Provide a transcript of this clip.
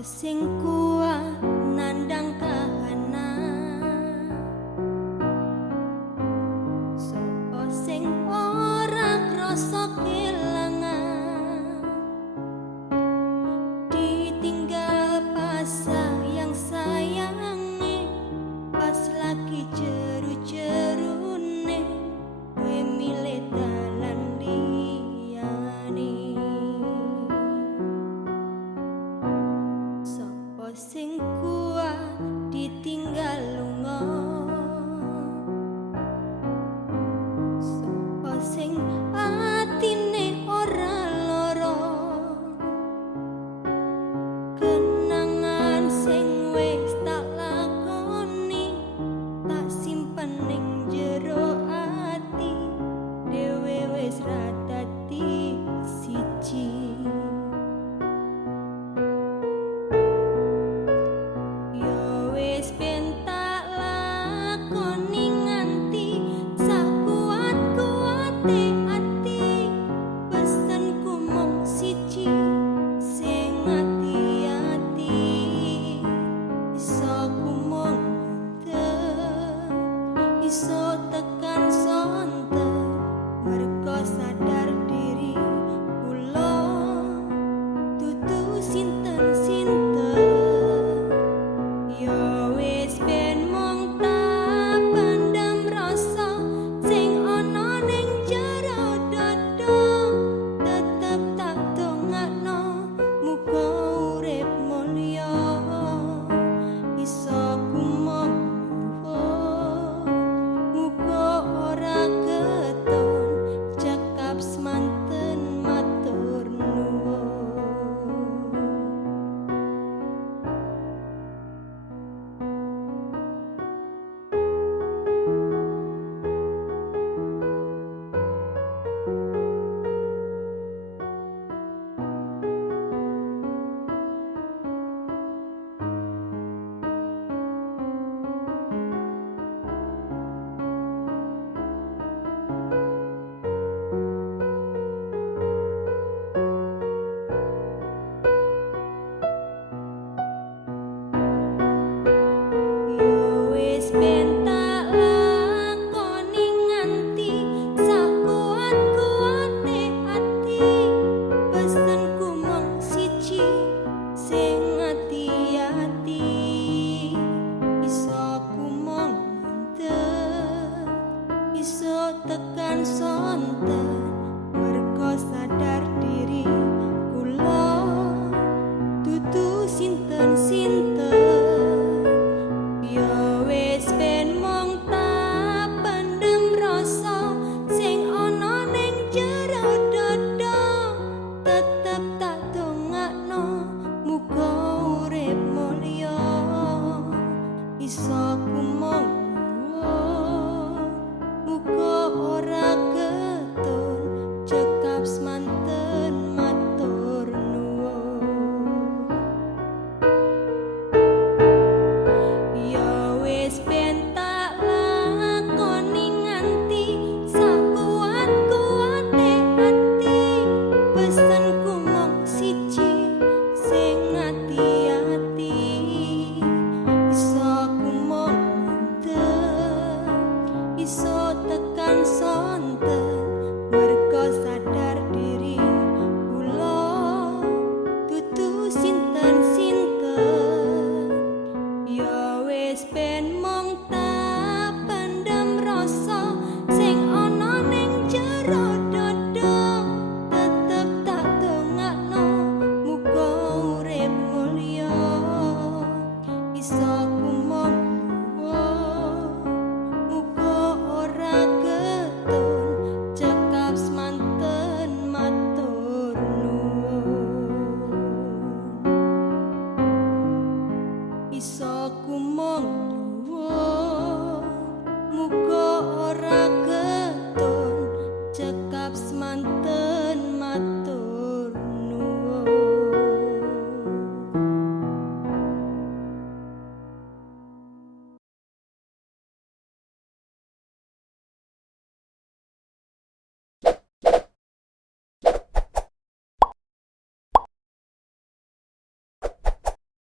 sing kuat nandang kahanan, sapa sing ora krasa kelangan, ditinggal pas sayang sayange, pas lagi jeru-jerune kowe milih dalan liyane. Sapa sing kuat ditinggal lunga, sapa sing atine ora lara, kenangan sing wis tak lakoni tak simpen ning jero ati, dhewe wis ra dadi siji. Wis ben tak lakoni nganti sakuat-kuate ati, pesenku mung siji, sing ati-ati iso kumung iso tekan sonten, merga sadar diri kula dudu sinten-sinten. Ya wis ben mung tak pendam rasa sing ana ning jero dada, tetep tak dongakno muga urip mulya iso kumung muga ora keton cekap semanten matur nuwun. Ben tak lakoni nganti sakuat-kuate ati, pesenku mung siji, sing ati-ati iso kumung mantep, iso tekan sonten, merga sadar diri kula dudu sinten-sinten. Ya wis ben mung tak pendem rasa sing ana ning jero dada, tetep tak dongakno muga urip mulya iso kumung muga ora keton cekap semanten matur nuwun. Ya wis ben tak lakoni nganti sakuat-kuate ati, pesenku mung siji, sing ati-ati iso kumung mantep, iso tekan sonten, merga sadar diri kula dudu sinten-sinten. Ya wis ben mung tak pendem rasa sing ana ning jero dada, tetep tak dongakno muga urip mulya iso kumung muga ora keton cekap semanten matur nuwun. Iso kumung nyuwun muga ora keton cekap semanten